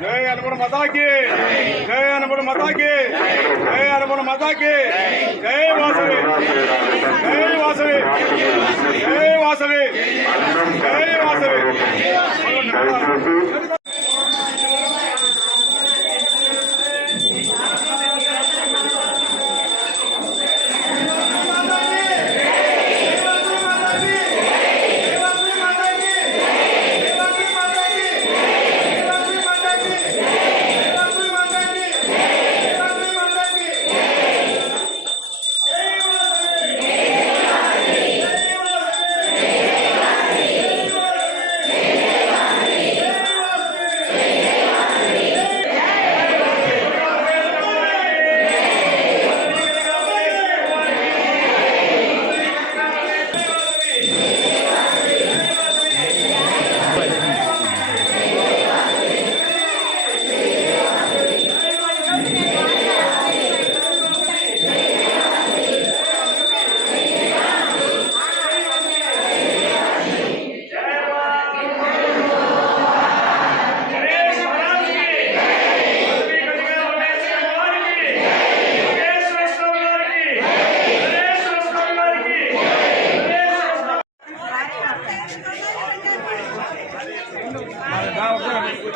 ஜெய அனுபவம் மதாக்கி ஜெய அனுபவம் மதாக்கி ஜெய அனுபவம் மதாக்கி ஜெய வாசவி ஜெய வாசவி ஜெய வாசவி ஜெய வாசவி